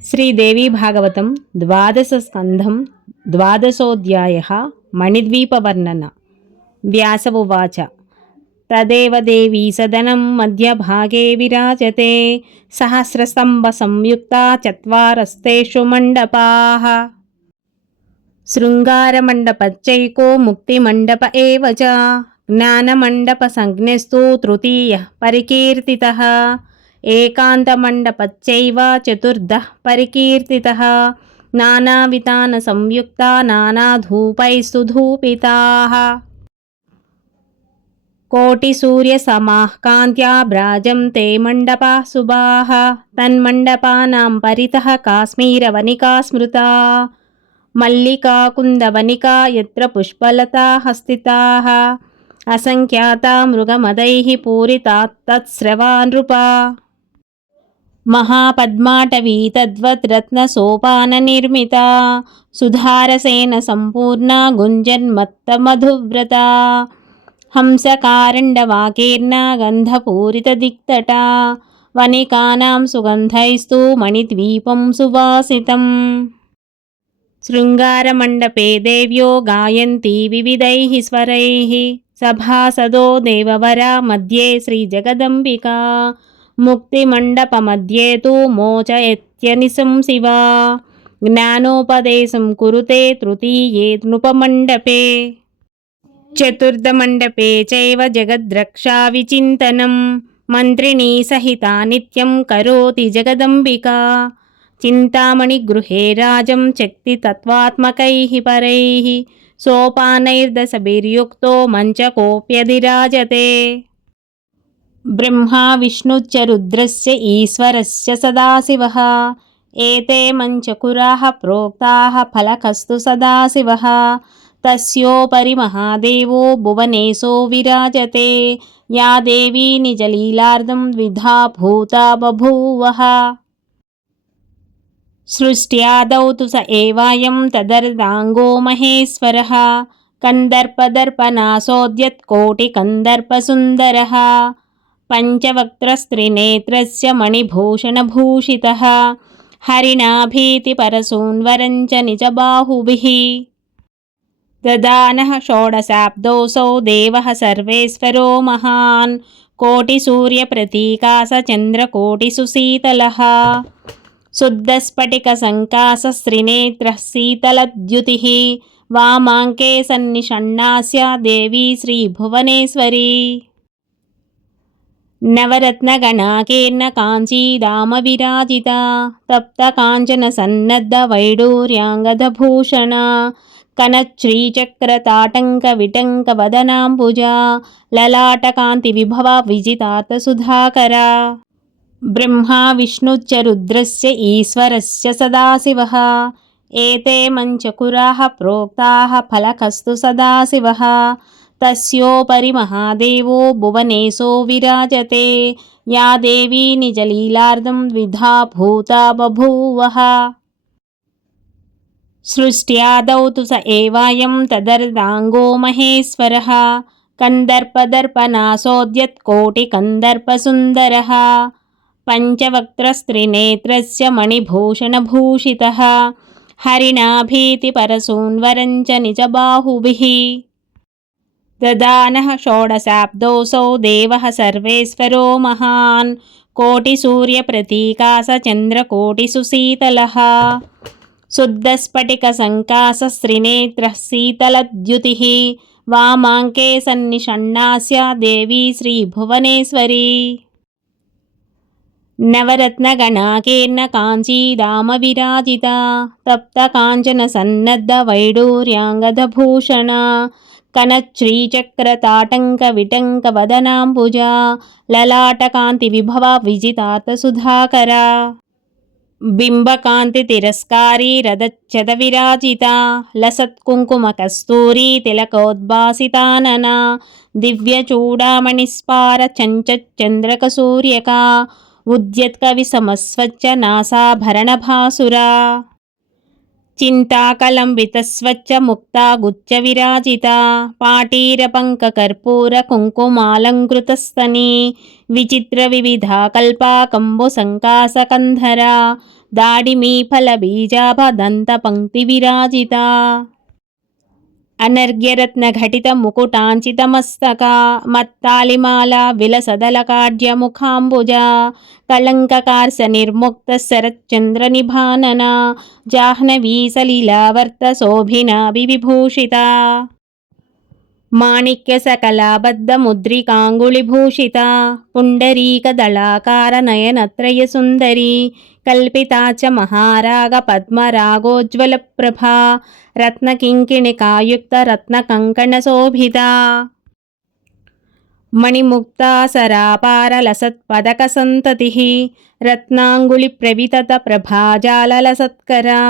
శ్రీదేవి భాగవతం ద్వాదశ స్కంధం ద్వాదశోऽధ్యాయः మణిద్వీపవర్ణన. వ్యాస ఉవాచ తదేవ దేవీ సదనం మధ్యభాగే విరాజతే సహస్రస్తంభ సంయుక్తా చత్వారస్తేషు మండపాః శృంగారమండపచ్చైకో ముక్తిమండప ఏవ చ జ్ఞానమండప సంజ్ఞస్తు తృతీయః పరికీర్తితః ఏకాంతమండపచ్చైవ చతుర్థః పరికీర్తితః నానావితాన సంయుక్తా నానాధూపైస్తు ధూపితాః కోటిసూర్యసమాః కాంత్యా భ్రాజంతే మండపాः శుభాः తన్మండపానాం పరితః కాశ్మీరవనికా స్మృతా మల్లికా కుందవనికా యత్ర పుష్పలతాః స్థితాః అసంఖ్యాతా మృగమదైః పూరితా తత్స్రవా నృపా మహాపద్మాటవీ తద్వత్ రత్నసోపాననిర్మితా సుధారసేన సంపూర్ణా గుంజన్మత్తమధువ్రతా హంసకారండవాకీర్ణా గంధపూరితదిక్తటా వనికానాం సుగంధైస్తు మణిద్వీపం సువాసితం శృంగారమండపే దేవ్యో గాయంతి వివిధైః స్వరైః సభాసదో దేవవరా మధ్యే శ్రీజగదంబికా ముక్తిమండపమధ్యే తు మోచయత్యనిశం శివా జ్ఞానోపదేశం కురుతే తృతీయే నృపమండపే చతుర్థమండపే చైవ జగద్రక్షా విచింతనం మంత్రిణీ సహితా నిత్యం కరోతి జగదంబికా చింతామణిగృహే రాజం శక్తి తత్వాత్మకైః పరైః సోపానైర్దశభిర్యుక్తో మంచకోప్యధిరాజతే బ్రహ్మా విష్ణుశ్చ రుద్రస్య ఈశ్వరస్య సదాశివః ఏతే మంచకురాः ప్రోక్తాः ఫలకస్తు సదాశివः తస్యోపరి మహాదేవో భువనేశో విరాజతే యా దేవీ నిజలీలార్ధం ద్విధా భూతా బభూవః సృష్ట్యాదౌ తు స ఏవాయం తదర్ధాంగో మహేశ్వరः కందర్పదర్పనాసోద్యత్కోటికందర్పసుందరः పంచవక్త్రస్త్రినేత్రస్య మణిభూషణభూషితः హరిణాభీతిపరశూన్వరంచ నిజబాహుభిः దదానః షోడశాబ్దోऽసౌ దేవः సర్వేశ్వరో మహాన్ కోటిసూర్యప్రతీకాసచంద్రకోటిసుశీతలः శుద్ధస్ఫటికసంకాసస్త్రినేత్రः శీతలద్యుతిः వామాంకే సన్నిషణ్ణాస్య దేవీ శ్రీభువనేశ్వరీ నవరత్నగణాకీర్ణ కాంచీదామవిరాజితా తప్తకాంచన సన్నద్ధ వైడూర్యాంగదభూషణ కనశ్రీచక్రతాటంక విటంక వదనాంబుజా లలాటకాంతి విభవ విజితార్థ సుధాకరా బ్రహ్మా విష్ణుశ్చ రుద్రస్య ఈశ్వరస్య సదాశివః ఏతే మంచకురాः ప్రోక్తాः ఫలకస్తు సదాశివः తస్యోపరి మహాదేవో భువనేశో విరాజతే యా దేవీ నిజలీలార్ధం ద్విధా భూతా బభూవః సృష్ట్యాదౌ తు స ఏవాయం తదర్ధాంగో మహేశ్వరः కందర్పదర్పనాసోద్యత్కోటికందర్పసుందరः పంచవక్త్రస్త్రినేత్రస్య మణిభూషణభూషితः హరిణాభీతిపరశూన్వరంచ నిజబాహుభిः దదానః షోడశాబ్దోऽసౌ దేవः సర్వేశ్వరో మహాన్ కోటిసూర్యప్రతీకాసచంద్రకోటిసుశీతలः శుద్ధస్ఫటికసంకాసస్త్రినేత్రः శీతలద్యుతిः వామాంకే సన్నిషణ్ణాస్య దేవీ శ్రీభువనేశ్వరీ నవరత్నగణాకీర్ణ కాంచీదామవిరాజితా తప్తకాంచన సన్నద్ధ వైడూర్యాంగదభూషణ కనశ్రీచక్రతాటంక విటంక వదనాంబుజా లలాటకాంతి విభవ విజితార్థ సుధాకరా బింబకాంతి తిరస్కారీ రదచ్చద విరాజితా లసత్కుంకుమ కస్తూరీ తిలకోద్భాసితాననా దివ్యచూడామణిస్పార చంచచంద్రకసూర్యకా ఉద్యత్కవి సమస్వచ్చ నాసాభరణభాసురా చింతాకలంబితస్వచ్చ ముక్తా గుచ్చ విరాజితా పాటీరపంకకర్పూర కుంకుమాలంకృతస్తనీ విచిత్ర వివిధా కల్పా కంబు సంకాసకంధరా दाडिमी फलबीजाभदन्तपङ्क्तिविराजिता అనర్ఘ్యరత్నఘటితముకుటాంచితమస్తకా మత్తాలిమాలా విలసదలకాఢ్యముఖాంబుజా కళంకకార్సనిర్ముక్తశరच्चन्द्रनिभानना जाह्नवी सलिलावर्तशोभिनाभिविभूषिता माणिक्यसकलाबद्धमुद्रिकाङ्गुलिभूषिता पुण्डरीकदलाकारनयनत्रयसुन्दरी कल्पिता च महारागपद्मरागोज्ज्वलप्रभा रत्नकिङ्किणिकायुक्तरत्नकङ्कणशोभिता मणिमुक्ता सरापारलसत्पदकसन्ततिः रत्नाङ्गुलिप्रविततप्रभाजाललसत्करा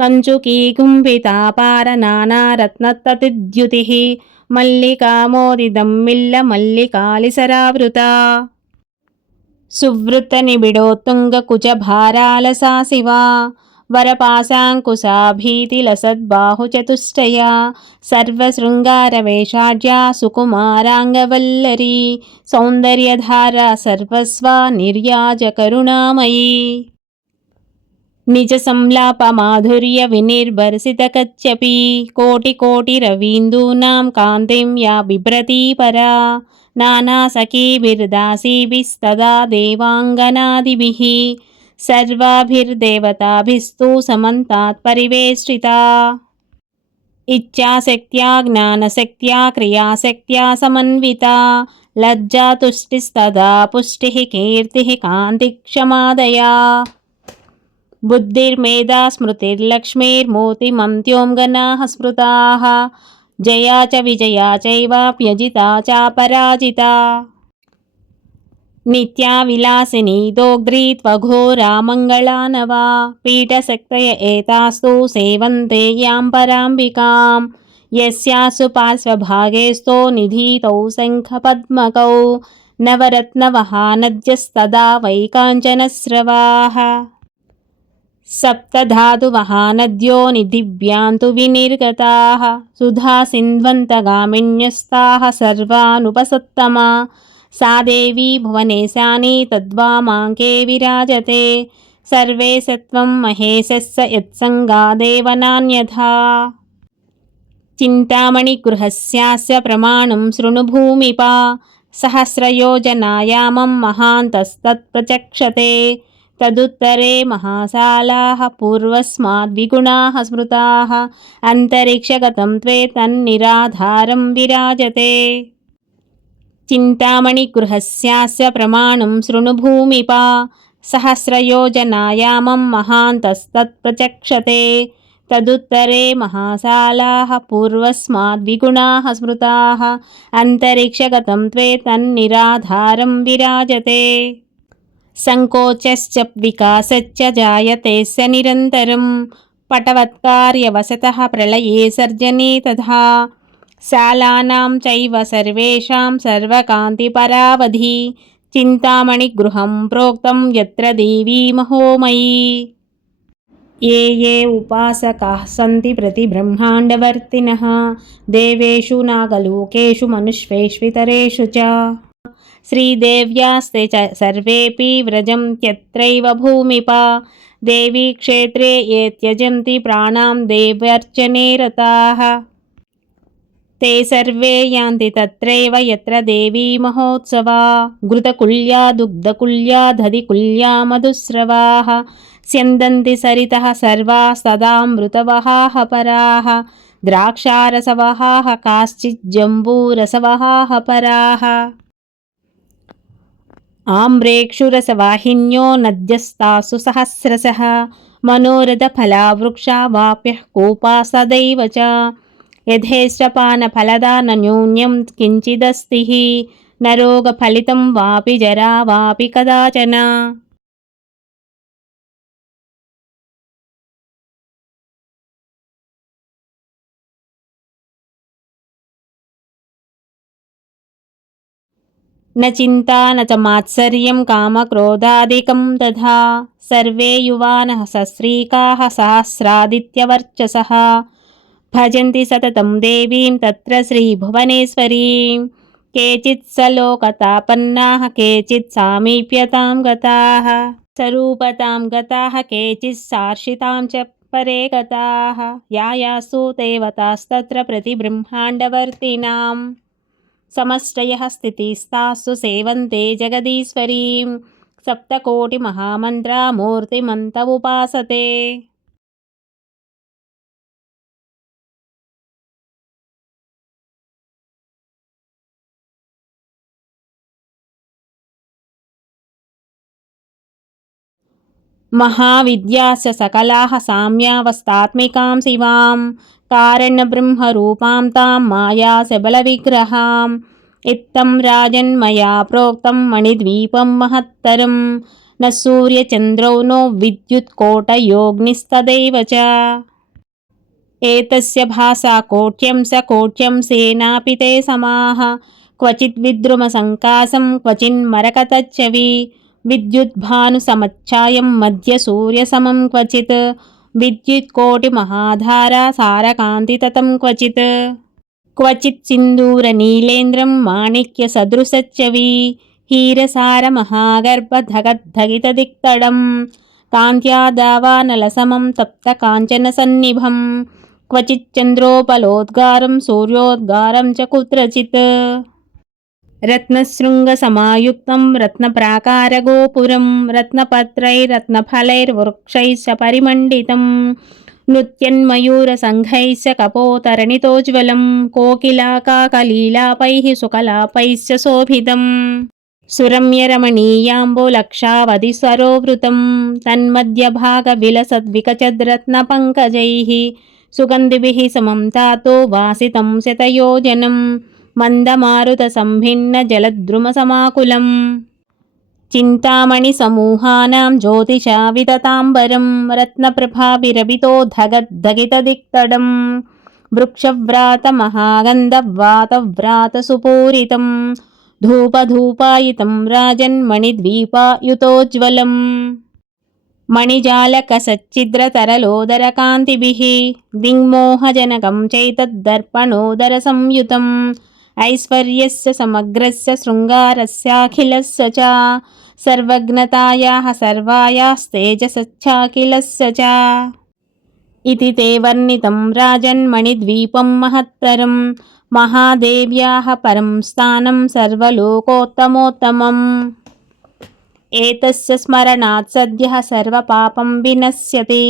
कञ्चुकी कुम्भितापारनानारत्नततिद्युतिः मल्लिकामोदिदम्मिल्लमल्लिकालिसरावृता सुवृत्तनिबिडोत्तुङ्गकुचभारालसा शिवा वरपाशाङ्कुशाभीतिलसद्बाहुचतुष्टया सर्वशृङ्गारवेषाढ्या सुकुमाराङ्गवल्लरी सौन्दर्यधारा सर्वस्वा निर्याजकरुणामयी निजसंलापमाधुर्यविनिर्भर्सितकच्यपि कोटिकोटिरवीन्दूनां कान्तिं या बिभ्रती परा नानासखीभिर्दासीभिस्तदा देवाङ्गनादिभिः सर्वाभिर्देवताभिस्तु समन्तात् परिवेष्टिता इच्छाशक्त्या ज्ञानशक्त्या क्रियाशक्त्या समन्विता लज्जा तुष्टिस्तदा पुष्टिः कीर्तिः कान्तिक्षमादया बुद्धिर्मेधा स्मृतिर्लक्ष्मीर्मूर्तिमन्त्योऽङ्गनाः स्मृताः जया च विजया चैवाप्यजिता चापराजिता नित्या विलासिनी दोग्ध्री त्वघोरा मङ्गलानवा पीठशक्तय एतास्तु सेवन्ते यां पराम्बिकां यस्यासु पार्श्वभागेस्थो निधीतौ शङ्खपद्मकौ नवरत्नवहानद्यस्तदा वै काञ्चनस्रवाः सप्तधातुवहानद्यो निधिभ्यान्तु विनिर्गताः सुधा सिन्ध्वन्तगामिन्यस्ताः सर्वानुपसत्तमा सा देवी भुवनेशानि तद्वामाङ्के विराजते सर्वे सत्वं महेशस्य यत्सङ्गादेव नान्यथा चिन्तामणिगृहस्यास्य प्रमाणं शृणु भूमिपा सहस्रयोजनायामं महान्तस्तत्प्रचक्षते तदुत्तरे महासालाः पूर्वस्माद्विगुणाः स्मृताः अन्तरिक्षगतं त्वे तन्निराधारं विराजते चिन्तामणिगृहस्यास्य प्रमाणं शृणु भूमिपा सहस्रयोजनायामं महान्तस्तत्प्रचक्षते तदुत्तरे महासालाः पूर्वस्माद्विगुणाः स्मृताः अन्तरिक्षगतं त्वे तन्निराधारं विराजते संकोचश्च विकासश्च जायतेस्य निरन्तरं पटवत्कार्यवशतः प्रलये सर्जने तथा शालानां चैव सर्वेषां सर्वकान्तिपरावधि चिन्तामणिगृहं प्रोक्तं यत्र देवी महोमयी ये ये उपासकाः सन्ति प्रतिब्रह्माण्डवर्तिनः देवेषु नागलोकेषु मनुष्येष्वितरेषु च श्रीदेव्यास्ते च सर्वेऽपि व्रजन्त्यत्रैव भूमिपा देवी क्षेत्रे ये त्यजन्ति प्राणां देव्यर्चने रताः ते सर्वे यान्ति तत्रैव यत्र देवी महोत्सवा घृतकुल्या दुग्धकुल्या दधिकुल्या मधुस्रवाः स्यन्दन्ति सरितः सर्वास्तदामृतवहाः पराः द्राक्षारसवहाः काश्चिज्जम्बूरसवहाः पराः आम्रेक्षुरसवाहिन्यो नद्यस्तासु सहस्रशः मनोरथफलावृक्षा वाप्यः कूपा सदैव च यथेष्टपानफलदा न न्यून्यं किञ्चिदस्ति हि न रोगफलितं वापि जरा वापि कदाचन न चिन्ता न च मात्सर्यं कामक्रोधादिकं तथा सर्वे युवानः सस्त्रीकाः सहस्रादित्यवर्चसः भजन्ति सततं देवीं तत्र श्रीभुवनेश्वरीं केचित् सलोकतापन्नाः केचित् सामीप्यतां गताः। स्वरूपतां गताः केचित् सार्षितां च परे गताः यायासु देवतास्तत्र प्रतिब्रह्माण्डवर्तिनां समष्टयः स्थितिस्तासु सेवन्ते जगदीश्वरीं सप्तकोटिमहामन्त्रा मूर्तिमन्त उपासते। महाविद्याश्च सकलाः साम्यावस्थात्मिकां शिवां कारणब्रह्मरूपां तां मायाशबलविग्रहाम् इत्थं राजन्मया प्रोक्तं मणिद्वीपं महत्तरं न सूर्यचन्द्रौ नो विद्युत्कोटयोऽग्निस्तदैव च एतस्य भासा कोट्यं स कोट्यं सेनापि ते समाः क्वचित् विद्रुमसङ्कासं क्वचिन्मरकतच्छवि विद्युद्भानुसमच्छायं मध्यसूर्यसमं क्वचित् विद्युत्कोटिमहाधारा सारकान्तिततं क्वचित् क्वचित् सिन्दूरनीलेन्द्रं माणिक्यसदृशच्छवि हीरसारमहागर्भधगद्धगितदिक्तडं कान्त्यादावानलसमं तप्तकाञ्चनसन्निभं क्वचिच्चन्द्रोपलोद्गारं सूर्योद्गारं च कुत्रचित् रत्नशृङ्गसमायुक्तं रत्नप्राकारगोपुरं रत्नपत्रैरत्नफलैर्वृक्षैश्च परिमण्डितं नृत्यन्मयूरसङ्घैश्च कपोतरणितोज्ज्वलं कोकिलाकाकलीलापैः सुकलापैश्च शोभितम् सुरम्यरमणीयाम्बुलक्षावधिस्वरोवृतं तन्मध्यभागविलसद्विकचद्रत्नपङ्कजैः सुगन्धिभिः समं तातो वासितं शतयोजनं मन्दमारुतसम्भिन्नजलद्रुमसमाकुलं चिन्तामणिसमूहानां ज्योतिषा वितताम्बरं रत्नप्रभाभिरभितो धगद्धगितदिक्तडं वृक्षव्रातमहागन्धवातव्रातसुपूरितं धूपधूपायितं राजन्मणिद्वीपायुतोज्ज्वलम् मणिजालकसच्चिद्रतरलोदरकान्तिभिः दिङ्मोहजनकं चैतद्दर्पणोदरसंयुतम् ऐश्वर्यस्य समग्रस्य शृङ्गारस्याखिलस्य च सर्वज्ञतायाः सर्वायास्तेजसश्चाखिलस्य च इति ते वर्णितं राजन्मणिद्वीपं महत्तरं महादेव्याः परं स्थानं सर्वलोकोत्तमोत्तमम् एतस्य स्मरणात् सद्यः सर्वपापं विनश्यति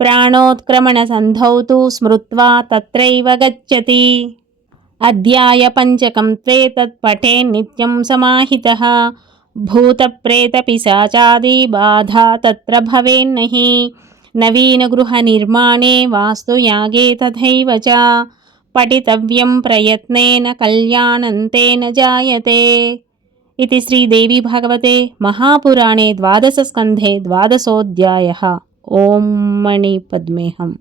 प्राणोत्क्रमणसन्धौ तु स्मृत्वा तत्रैव गच्छति अध्यायपञ्चकं त्वेतत् पठेन् नित्यं समाहितः भूतप्रेतपिशाचादिबाधा तत्र भवेन्न हि नवीनगृहनिर्माणे वास्तुयागे तथैव च पठितव्यं प्रयत्नेन कल्याणन्तेन जायते इति श्रीदेवी भागवते महापुराणे द्वादशस्कन्धे द्वादशोऽध्यायः। ॐ मणिपद्मेऽहम्।